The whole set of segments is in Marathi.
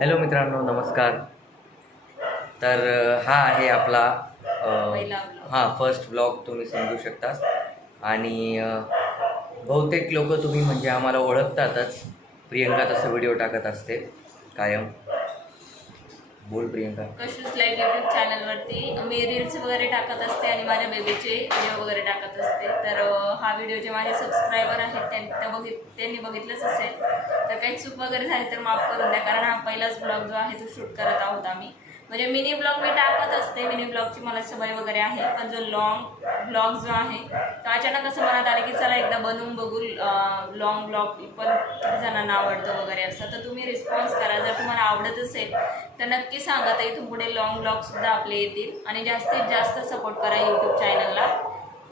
हॅलो मित्रांनो नमस्कार. तर हा आहे आपला. हा फर्स्ट ब्लॉग तुम्ही समजू शकता आणि बहुतेक लोक तुम्ही म्हणजे आम्हाला ओळखतातच. प्रियंका तसं व्हिडिओ टाकत असते कायम. बोल प्रियंका. कशूच लाईव्ह युट्यूब चॅनलवरती मी रील्स वगैरे टाकत असते आणि माझ्या बेबीचे व्हिडिओ वगैरे टाकत असते. तर हा व्हिडिओ जे माझे सबस्क्रायबर आहेत त्यांनी बघित त्यांनी बघितलंच असेल. तर काही चूक वगैरे झाली तर माफ करून द्या कारण हा पहिलाच ब्लॉग जो आहे तो शूट करत आहोत आम्ही. म्हणजे मिनी ब्लॉग मी टाकत असते. मिनी ब्लॉगची मला सवय वगैरे आहे. पण जो लॉंग ब्लॉग जो आहे तो अचानक असं मनात आलं की चला एकदा बनवून बघू लॉंग ब्लॉग पण किती जणांना आवडतं वगैरे असं. तर तुम्ही रिस्पॉन्स करा. जर तुम्हाला आवडत असेल तर नक्की सांगा. तर इथून पुढे लॉंग ब्लॉगसुद्धा आपले येतील. आणि जास्तीत जास्त सपोर्ट करा यूट्यूब चॅनलला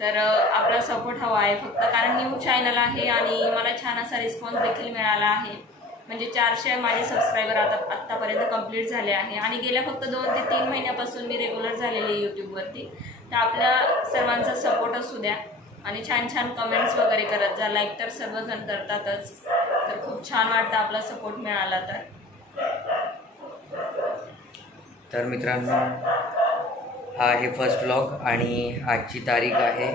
तर आपला सपोर्ट हवा आहे फक्त. कारण न्यू चॅनल आहे आणि मला छान असा रिस्पॉन्स देखील मिळाला आहे. म्हणजे चारशे माझे सबस्क्रायबर आता आत्तापर्यंत कंप्लीट झाले आहे. आणि गेल्या फक्त दोन ते तीन महिन्यापासून मी रेग्युलर झालेली आहे यूट्यूबवरती तर आपल्या सर्वांचा सपोर्ट असू द्या. आणि छान छान कमेंट्स वगैरे करत जा. लाईक तर सर्वजण करतातच. तर खूप छान वाटतं आपला सपोर्ट मिळाला तर. तर मित्रांनो हा आहे फर्स्ट ब्लॉग आणि आजची तारीख आहे.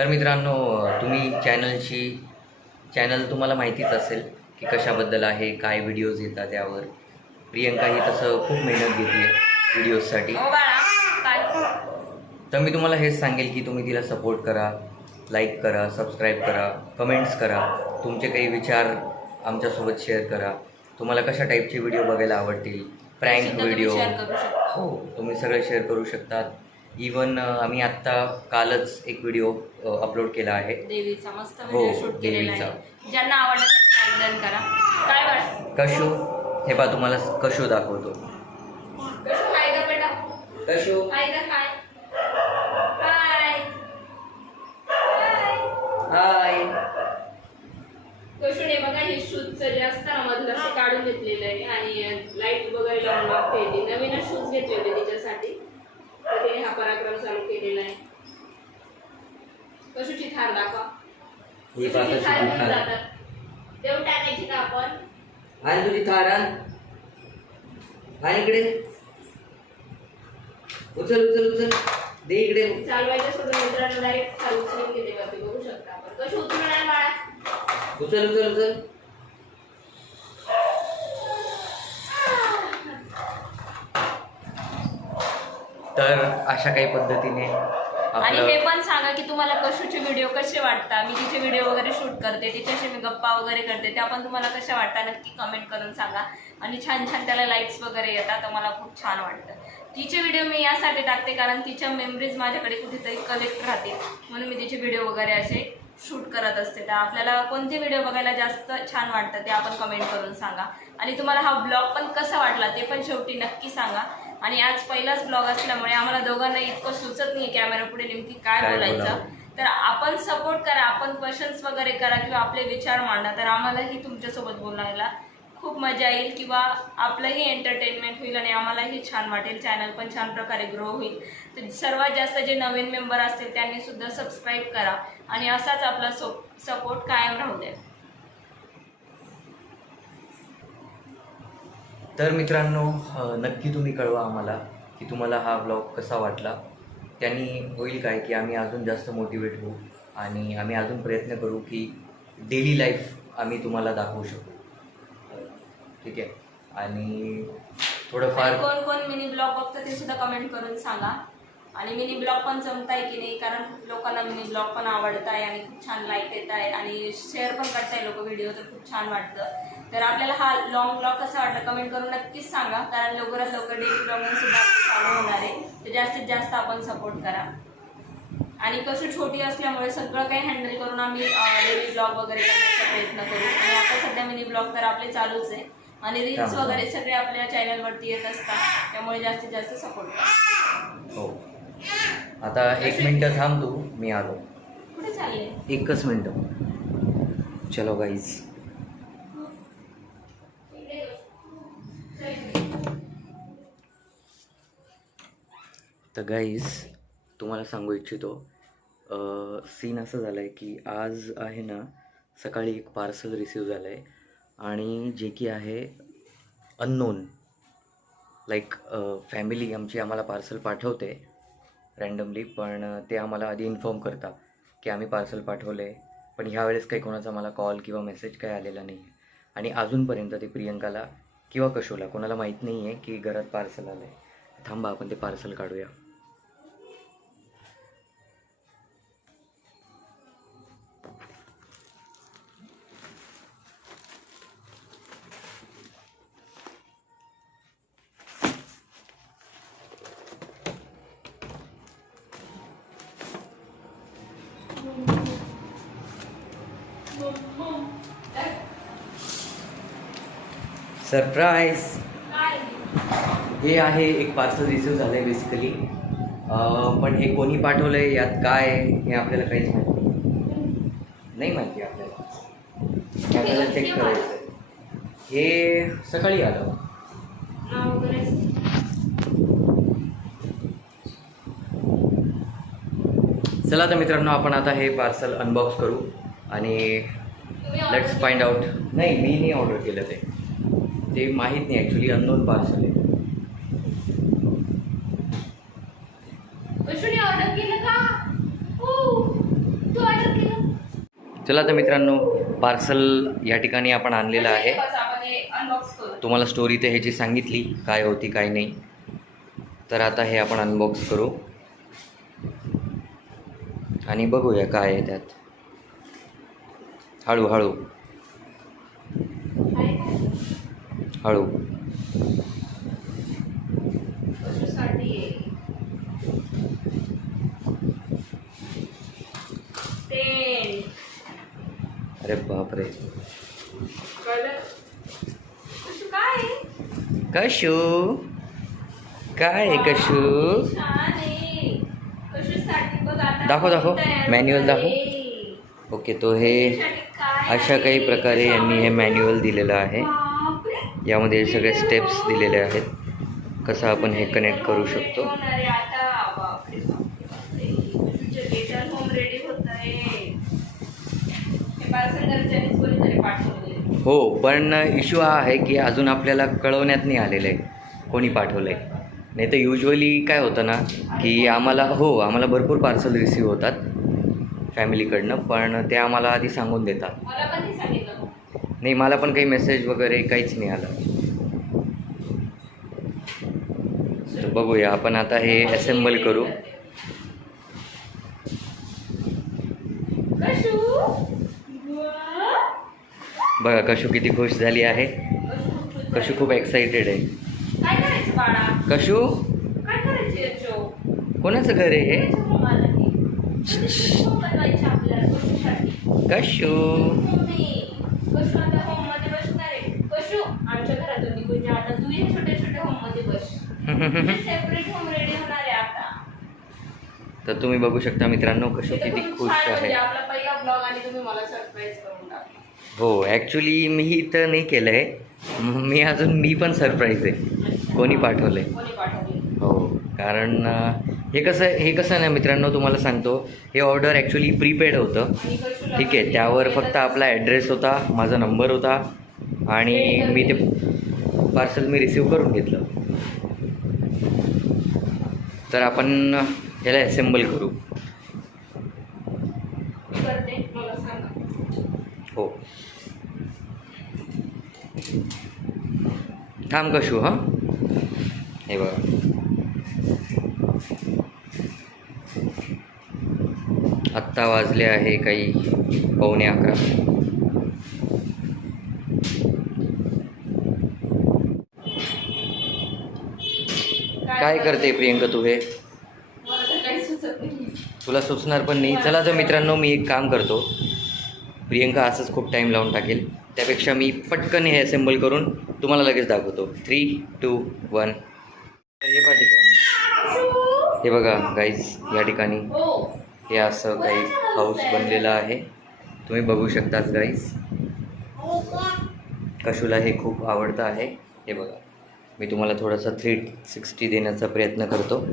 तर मित्रांनो तुम्ही चॅनलची चॅनल तुम्हाला माहितीच असेल की कशाबद्दल आहे काय व्हिडिओज येतात त्यावर प्रियंका ही तसं खूप मेहनत घेते व्हिडिओजसाठी हो बाळा काय? तर मी तुम्हाला हेच सांगेल की तुम्ही तिला सपोर्ट करा लाईक करा सबस्क्राईब करा कमेंट्स करा तुमचे काही विचार आमच्यासोबत शेअर करा. तुम्हाला कशा टाईपचे व्हिडिओ बघायला आवडतील? Prank video. हो तुम्ही सगळे शेअर करू शकतात. इवन आम्ही आत्ता कालच एक व्हिडिओ अपलोड केला आहे. देवीचा मस्त हो, शूट केलेला देवीचा. आहे ज्यांना आवडलं डन करा. काय बाळा कशू? हे पा तुम्हाला कशू दाखवतो. कशू? हाय का बेटा. कशू? हाय का हाय. हाय. हाय. हाय कशूने बघा हे शूजचं जे असतं ना मधलं ते काढून घेतलेलं आहे. आणि लाइट वगैरे लावून मागते. ती नवीनच शूज घेतले होते तिच्यासाठी. तर तिने हा पराक्रम चालू केलेला आहे. कशूची थार दाखवा. कशूची थार घेऊन. जातात. टाकायची का आपण? आणि तुझी थार आण. आणि इकडे. उचल उचल उचल. दे इकडे. चालवायच्या सोडून मित्रांनो डायरेक्ट थार उचलून वरती बघू शकता आपण. कशी उचलून आहे बाळा? उचल उचल उचल. तर अशा काही पद्धतीने आणि हे पण सांगा की तुम्हाला कशूचे व्हिडिओ कसे वाटतात? मी तिचे व्हिडिओ वगैरे शूट करते तिच्याशी मी गप्पा वगैरे करते त्या पण तुम्हाला कशा वाटतात? नक्की कमेंट करून सांगा. आणि छान छान त्याला लाईक्स वगैरे येतात तर मला खूप छान वाटतं. तिचे व्हिडिओ मी यासाठी टाकते कारण तिच्या मेमरीज माझ्याकडे कुठेतरी कलेक्ट राहतील. म्हणून मी तिचे व्हिडिओ वगैरे असे शूट करत असते. तर आपल्याला कोणते व्हिडिओ बघायला जास्त छान वाटतं ते आपण कमेंट करून सांगा. आणि तुम्हाला हा ब्लॉग पण कसा वाटला ते पण शेवटी नक्की सांगा. आणि आज पहिलाच ब्लॉग असल्यामुळे आम्हाला दोघांना इतकं सुचत नाही कॅमेरा पुढे नेमकी काय काय बोलायचं. बोलावं. तर आपण सपोर्ट करा आपण क्वेश्चन्स वगैरे करा किंवा आपले विचार मांडा. तर आम्हालाही तुमच्यासोबत बोलायला खूप मजा येईल किंवा आपलंही एंटरटेनमेंट होईल आणि आम्हालाही छान वाटेल. चॅनल पण छान प्रकारे ग्रो होईल. तर सर्वात जास्त जे नवीन मेंबर असतील त्यांनी सुद्धा सबस्क्राईब करा आणि असाच आपला सो सपोर्ट कायम राहू द्या. तर मित्रांनो नक्की तुम्ही कळवा आम्हाला की तुम्हाला हा ब्लॉग कसा वाटला. त्यांनी होईल काय की आम्ही अजून जास्त मोटिवेट होऊ आणि आम्ही अजून प्रयत्न करू की डेली लाईफ आम्ही तुम्हाला दाखवू शकू. ठीक आहे? आणि थोडंफार कोण कोण मिनी ब्लॉग बघतं ते सुद्धा कमेंट करून सांगा. आणि मिनी ब्लॉग पण जमताय की नाही? कारण खूप लोकांना मिनी ब्लॉग पण आवडत आहे आणि खूप छान लाईक येत आहे आणि शेअर पण करताय लोक व्हिडिओ तर खूप छान वाटतं. तर आपल्याला हा लॉंग ब्लॉग कसा वाटतं कमेंट करून नक्कीच सांगा. कारण लवकरात लवकर डेली ब्लॉगिंग सुद्धा चालू होणार आहे. तर जास्तीत जास्त आपण सपोर्ट करा. आणि कसं छोटी असल्यामुळे सगळं काही हँडल करून आम्ही डेली ब्लॉग वगैरे करण्याचा प्रयत्न करू. आणि आता सध्या मिनी ब्लॉग तर आपले चालूच आहे. आणि रील्स. वगैरे सगळे आपल्या चॅनलवरती येत असतात. त्यामुळे जास्तीत जास्त सपोर्ट करा. हो. आता एक मिनटं थांब तू. मी आलो. कुठे चालले? एकच मिनटं. चलो गाईज तर गाईज तुम्हाला सांगू इच्छितो सीन असं झालं आहे की आज आहे ना सकाळी एक पार्सल रिसीव झालं आहे आणि जे की आहे अननोन लाईक फॅमिली आमची आम्हाला पार्सल पाठवते रँडमली पण ते आम्हाला आधी इन्फॉर्म करता की आम्ही पार्सल पाठवलं आहे पण ह्यावेळेस काही कोणाचा मला कॉल किंवा मेसेज काही आलेला नाही आहे आणि अजूनपर्यंत ते प्रियंकाला किंवा कशोला कोणाला माहीत नाही आहे की घरात पार्सल आलं आहे थांबा आपण ते पार्सल काढूया. सरप्राईज हे आहे एक पार्सल रिसिव्ह झालं आहे बेसिकली पण हे कोणी पाठवलं आहे यात काय हे आपल्याला काहीच माहिती नाही. नाही माहिती आपल्याला. आपल्याला चेक करायचं आहे हे सकाळी आलं. चला तर मित्रांनो आपण आता हे पार्सल अनबॉक्स करू. आणि लेट्स फाइंड आउट नाही मी नाही ऑर्डर केलं ते. ते माहीत नाही ॲक्च्युली अननोन पार्सल आहे. हो चला तर मित्रांनो पार्सल या ठिकाणी आपण आणलेलं आहे. हे तुम्हाला स्टोरी तर ह्याची सांगितली काय होती काय नाही. तर आता हे आपण अनबॉक्स करू. आणि बघूया काय आहे त्यात. हळू हळू अरे बापरे कशू काय? कशू दाखव, दाखव. Manual दाखव. ओके तो हे अशा काही? प्रकारे यांनी हे मॅन्युअल दिलेलं आहे. यामध्ये सगळे स्टेप्स दिलेले आहेत. कसं आपण हे कनेक्ट करू शकतो? हो पण इश्यू हा आहे की अजून आपल्याला कळवण्यात नाही आलेलं आहे कोणी पाठवलं आहे नाही तर युजली काय होतं ना की आम्हाला हो आम्हाला भरपूर पार्सल रिसीव होतात फॅमिलीकडनं पण ते आम्हाला आधी सांगून देतात. मला नाही मला पण काही मेसेज वगैरे काहीच नाही आलं. तर बघूया आपण आता हे असेंबल करू. बघा कशू किती खुश झाली आहे. कशू खूप एक्साइटेड आहे. कशू? कोणाचं घर आहे हे? कशू? कशू आता होममध्ये बसणार आहे. कशू आमच्या घरातून निघून जा आता तू ये छोटे छोटे होममध्ये बस. सेपरेट होम रेडी होणार आहे आता. तर तुम्ही बघू शकता मित्रांनो कशू किती खुश आहे. म्हणजे आपला पहिला ब्लॉग आणि तुम्ही मला सरप्राईज करून टाकला. हो ॲक्च्युली मी तर नाही केलं आहे मी अजून मी पण सरप्राईज आहे. कोणी पाठवलं आहे हो कारण हे कसं हे कसं ना मित्रांनो तुम्हाला सांगतो. हे ऑर्डर ॲक्च्युली प्रीपेड होतं. ठीक आहे त्यावर फक्त आपला ॲड्रेस होता माझा नंबर होता आणि मी ते पार्सल मी रिसीव करून घेतलं. तर आपण याला असेंबल करू. हो. थांब कशू हां? हे बघा. आत्ता वाजले आहे काही पावणे अकरा. काय करते प्रियंका तू हे? तुला सुचणार पण नाही. चला तर मित्रांनो मी एक काम करतो. प्रियंका असंच खूप टाईम लावून टाकेल. त्यापेक्षा मी पटकन हे असेंबल करून तुम्हाला लगेच दाखवतो. थ्री टू वन तर हे पहा ठिकाणी. हे बघा गाईज या ठिकाणी. हो. हो असं काही हाऊस बनलेलं आहे तुम्ही बघू शकताच गाईज कशूला हे खूप आवडतं आहे हे बघा मी तुम्हाला थोडासा थ्री सिक्स्टी देण्याचा प्रयत्न करतो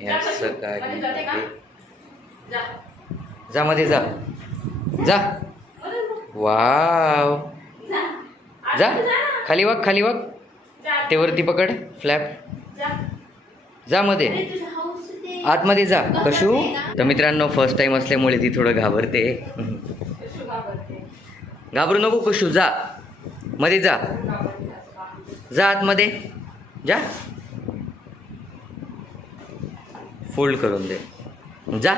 हे असं काही. जा मध्ये जा जा. वाव जा. खाली वाग खाली वाग. ते वरती पकड फ्लॅप जा. मध्ये. आतमध्ये जा. कशू? तर मित्रांनो फर्स्ट टाइम असल्यामुळे ती थोडं घाबरते. घाबरू नको कशू जा. मध्ये जा. जा आतमध्ये. जा. फोल्ड करून दे. जा.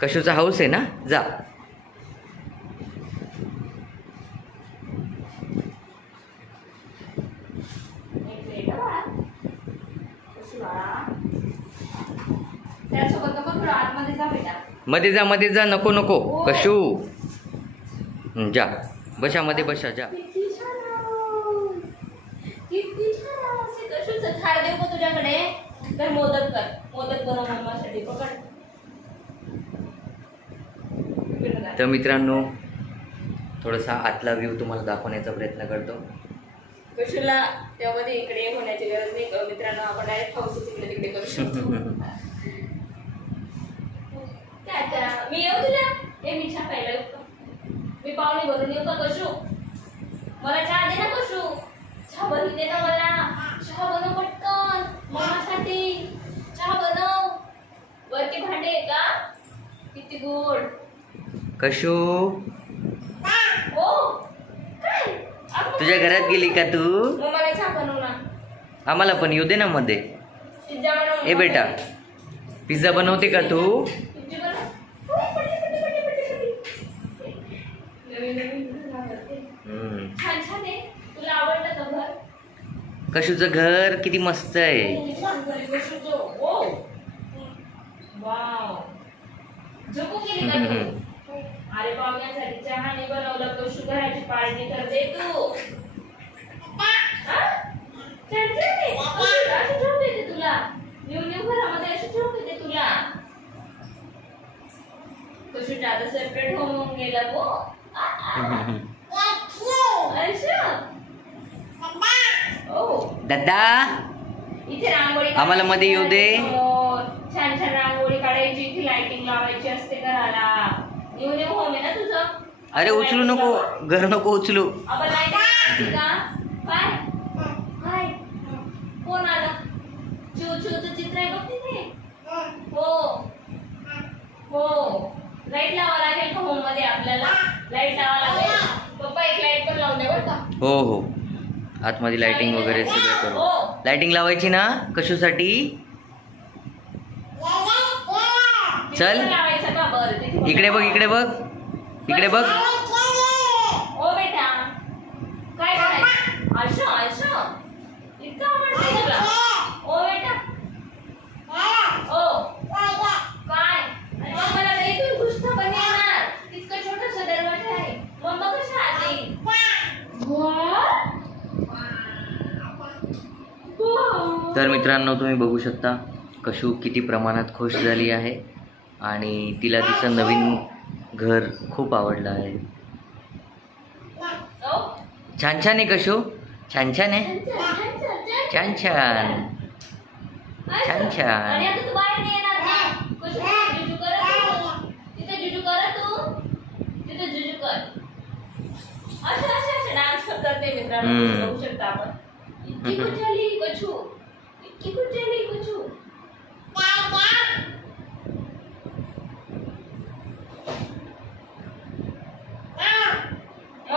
कशूचा हाऊस आहे ना? जा एक मिनिट हं बाळा. कशू बाळा. त्यासोबत नको थोडं आतमध्ये जा बेटा मध्ये जा मध्ये जा नको नको. कशू? जा. बशा मध्ये बशा जा. देऊ का तुझ्याकडे? तर मोदक कर. मोदक बनव मम्मासाठी पकड. इकडे जा. तर मित्रांनो थोडासा आतला व्ह्यू तुम्हाला दाखवण्याचा प्रयत्न करतो. कशूला त्यामध्ये इकडे होण्याची गरज नाही. मित्रांनो आपण डायरेक्ट हाऊसच इकडे तिकडे करू शकतो. काय करा मी येऊ तुझ्या हे मी चहा प्यायला येऊ का? मी पाहुणे भरून येऊ का कशू मला चहा दे ना कशू चहा भरून दे ना मला. चहा बनव पटकन मम्मासाठी चहा बनव. वरती भांडे आहे का? किती गोड. कशू? हो काय? तुझ्या घरात गेली का तू? मग मला चहा बनव ना. आम्हाला पण येऊ दे ना मध्ये. पिझ्झा बनव ए बेटा. पिझ्झा बनवते का तू? कशूचं घर? किती मस्त आहे. अरे पाहुण्यांसाठी चहा नाही बनवलं कशू घराची पार्टी करते तू? हा? तुला? न्यू न्यू घरामध्ये अशी येते तुला? कशू आता सेपरेट होऊन गेला गो दादा इथे रांगोळी आम्हाला मध्ये येऊ दे. छान छान रांगोळी काढायची इथे लाइटिंग लावायची असते घराला न्यू न्यू होम आहे ना तुझं अरे उचलू नको. घर नको उचलू. आपण लाइटिंग का काय काय कोण आलं चिव चिवचं चित्र आहे बघ तिथे हो. हो. लाइट लावा लागेल का होममध्ये आपल्याला? लाइट लावा लागेल. पप्पा एक लाइट पण लावून दे बरं का. हो हो. आतमध्ये लाइटिंग वगैरे सगळं करू. हो. लाइटिंग लावायची ना कशूसाठी? चल. इकडे बघ इकडे बघ. इकडे बघ. ओ बेटा. काय करायचं आयशो आयशो इतकं आवडतं तुला ओ बेटा ओ काय अरे मम्माला नाही तू गोष्ट पण येणार इतकं छोटंसं दरवाजा आहे मम्मा कशा आली Wow. तर मित्रांनो तुम्ही बघू शकता कशू किती प्रमाणात खुश झाली आहे आणि तिला तिचं नवीन घर खूप आवडलं आहे. छान छान आहे कशू? छान छान आहे? छान छान. छान छान. डान्स करते मित्रांनो.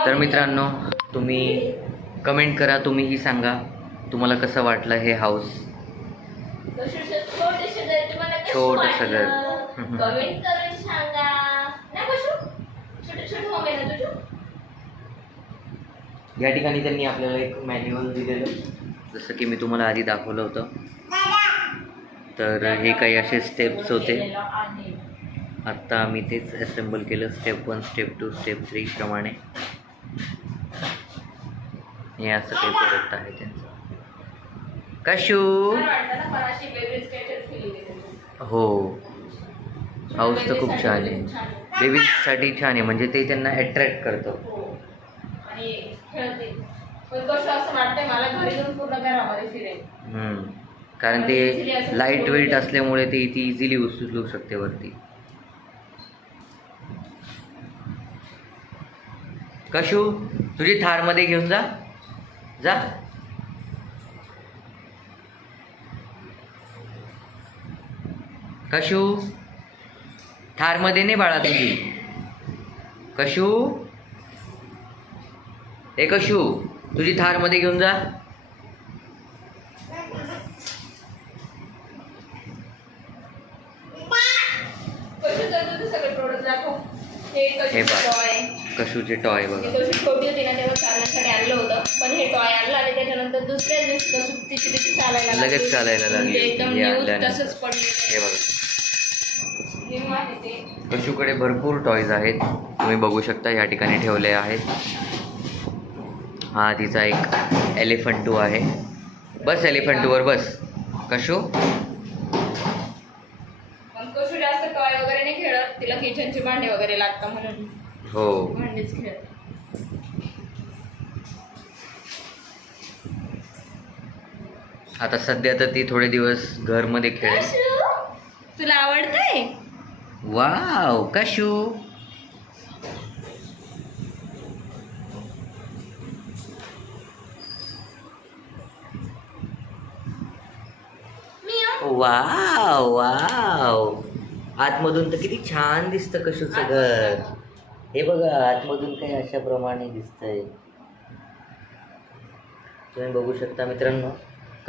तर मित्रांनो तुम्ही कमेंट करा तुम्हीही सांगा तुम्हाला कसं वाटलं हे हाऊस छोटंसं घर या ठिकाणी त्यांनी आपल्याला एक मॅन्युअल दिलेलं. जसं की मी तुम्हाला आधी दाखवलं होतं. तर हे काही असे स्टेप्स होते. आत्ता आम्ही तेच असेंबल केलं. Step one step two step three प्रमाणे. हे असं काही प्रोडक्ट आहे त्यांचं. कशू? हो. हाऊस तर खूप छान आहे. बेबीजसाठी छान आहे. म्हणजे ते त्यांना अट्रॅक्ट करतं. हो. पण कसं असं वाटतंय मला घरी जाऊन पूर्ण घरामध्ये फिरेल हम्म. कारण Easily ते असं लाइट वेट. असल्यामुळे ते ती इझिली उचलू शकते वरती. कशू तुझी थारमध्ये घेऊन जा. जा. कशू थारमध्ये नाही बाळा तुझी. कशू. ए कशू. तुझी थारमध्ये घेऊन जा. हे कशूचे टॉय बघा. कशी छोटी होती ना तेव्हा चालण्यासाठी आणलं होतं. पण हे टॉय आणलं आणि त्याच्यानंतर दुसऱ्या दिवशी कसं तिची तिची चालायला लागली. लगेच चालायला लागली. एकदम. तसंच पडले हे बघा. ते कशूकडे भरपूर टॉयज आहेत. तुम्ही बघू शकता या ठिकाणी ठेवले आहेत. हा तिचा एक एलिफंटू आहे. बस एलिफंटूवर बस. कशू? पण कशी जास्त टॉय वगैरे नाही खेळत. तिला किचनचे भांडे वगैरे लागतात म्हणून. हो. भांडेच खेळत. आता सध्या तर ती थोडे दिवस घरमध्ये खेळेल. कशू, तुला आवडतंय? वाव कशू? Wow wow. आतमधून तर किती छान दिसतं कशूचं घर. हे बघा आतमधून काही अशा प्रमाणे दिसतंय. तुम्ही बघू शकता मित्रांनो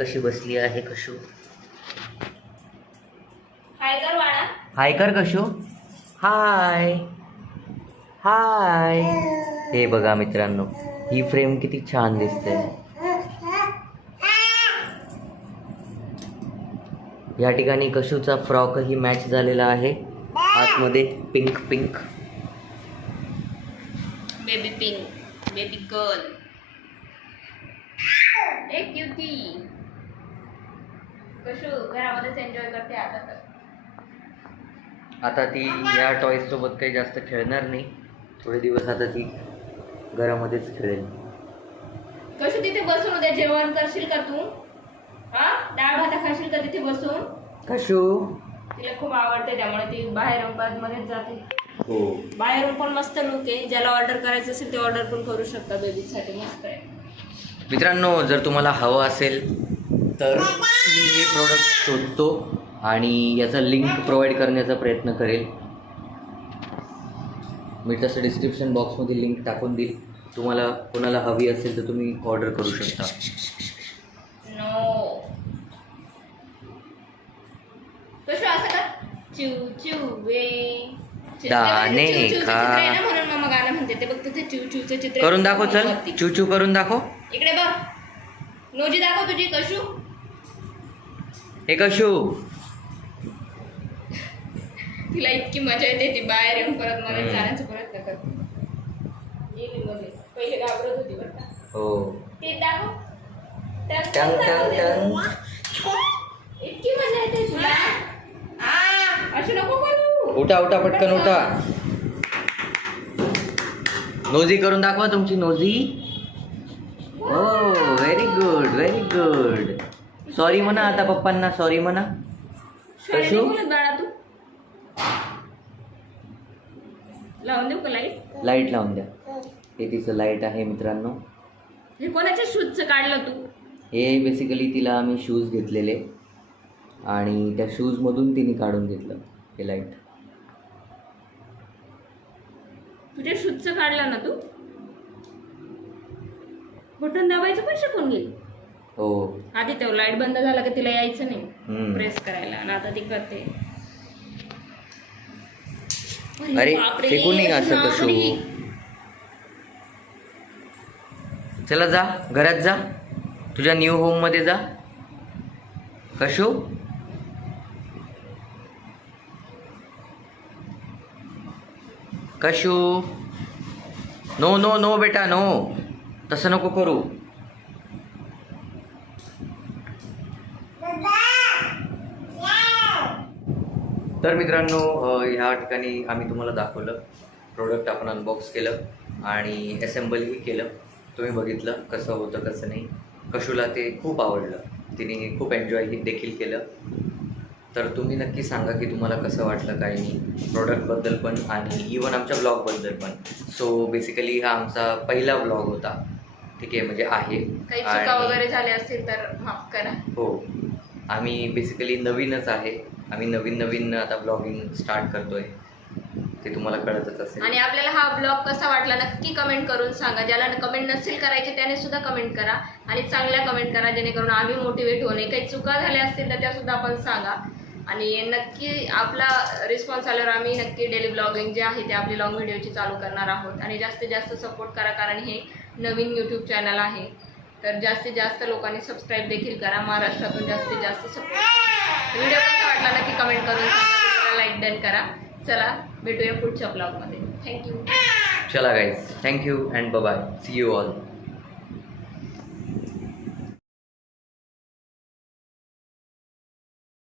कशी बसली आहे कशू. हाय कर वाडा. हाय कर कशू. हाय. हाय. हे बघा मित्रांनो ही फ्रेम किती छान दिसते या ठिकाणी कशूचा फ्रॉकही मॅच झालेला आहे. आतमध्ये pink pink baby pink baby girl एक क्युटी कशू घरामध्येच एन्जॉय करते आता तर. आता ती या टॉईज सोबत काही जास्त खेळणार नाही. थोडे दिवस आता ती घरामध्येच खेळेल. कशू तिथे बसून उद्या जेवण करशील का तू? हा? डाळ भाता खाशील का तिथे बसून? कशू? तिला खूप आवडते त्यामुळे ती बाहेर मध्येच जाते. हो. बाहेरून पण मस्त लुक आहे. ज्याला ऑर्डर करायचं असेल ते ऑर्डर पण करू शकता. बेबीसाठी मस्त आहे. मित्रांनो जर तुम्हाला हवं असेल तर मी हे प्रोडक्ट शोधतो आणि याचा लिंक प्रोव्हाइड करण्याचा प्रयत्न करेल. मी तसं डिस्क्रिप्शन बॉक्समध्ये लिंक टाकून देईल. तुम्हाला कोणाला हवी असेल तर तुम्ही ऑर्डर करू शकता. नो कसं असं का? चिव दाणे खा. म्हणून मम्मा गाणं म्हणते. ते बघ तिथे चिव चिवचं चित्र करून दाखव चल. वरती. चूचू करून दाखव. इकडे बघ. नोजी दाखव तुझी कशू? हे कशू? तिला इतकी मजा येते ती बाहेर येऊन परत मला हम्म. जाण्याचा प्रयत्न करते. गेली मध्ये पहिले घाबरत होती बरं का? हो. ते दाखव. टंग टंग टंग. इतकी मजा येते तुला आ, असं नको करू उठा उठा पटकन उठा नोजी करून दाखवा तुमची नोजी हो very good very good sorry म्हणा आता पप्पांना सॉरी म्हणा कशू? लावून देऊ का लाइट लाइट लावून द्या हे तिचं लाइट आहे मित्रांनो हे कोणाच्या शूजचं काढलं तू हे बेसिकली तिला आम्ही शूज घेतलेले आणि त्या शूजमधून तिने काढून घेतलं हे लाइट तुझ्या शूजचं काढलं ना तू? बटन दाबायचं पण शिकून गेली. हो. आधी तेव्हा लाइट बंद झाला की तिला यायचं नाही. प्रेस करायला. आणि आता ती करते. अरे फेकून नाही असं. कशू चला जा घरात जा. तुझ्या न्यू होममध्ये जा. Kashu? Kashu? No no no बेटा नो तसं नको करू. तर मित्रांनो ह्या ठिकाणी आम्ही तुम्हाला दाखवलं. प्रोडक्ट आपण अनबॉक्स केलं आणि असेंबलही केलं. तुम्ही बघितलं कसं होतं कसं नाही. कशूला ते खूप आवडलं. तिने खूप एन्जॉय देखील केलं. तर तुम्ही नक्की सांगा की तुम्हाला कसं वाटलं काय नाही प्रॉडक्टबद्दल पण आणि इवन आमच्या ब्लॉगबद्दल पण. सो बेसिकली हा आमचा पहिला ब्लॉग होता. ठीक आहे म्हणजे आहे. काही चुका वगैरे झाल्या असतील तर माफ करा. हो. आम्ही बेसिकली नवीनच आहे. आम्ही नवीन नवीन आता ब्लॉगिंग स्टार्ट करतोय. ते तुम्हाला कळतच असेल. आणि आपल्याला हा ब्लॉग कसा वाटला नक्की कमेंट करून सांगा. ज्याला कमेंट नसेल करायचे त्याने सुद्धा कमेंट करा आणि चांगल्या कमेंट करा जेणेकरून आम्ही मोटिवेट होणे काही चुका झाल्या असतील तर त्या सुद्धा आपण सांगा. आणि नक्की आपला रिस्पॉन्स आल्यावर आम्ही नक्की डेली ब्लॉगिंग जे आहे ते आपली लॉंग व्हिडिओची चालू करणार आहोत. आणि जास्तीत जास्त सपोर्ट करा कारण हे नवीन यूट्यूब चॅनल आहे. तर जास्तीत जास्त लोकांनी सबस्क्राईब देखील करा. महाराष्ट्रातून जास्तीत जास्त सपोर्ट व्हिडिओ कसा वाटला नक्की कमेंट करून सांगा. लाईक डन करा. चला भेटूया पुढच्या ब्लॉगमध्ये थँक्यू चला guys thank you and bye see you all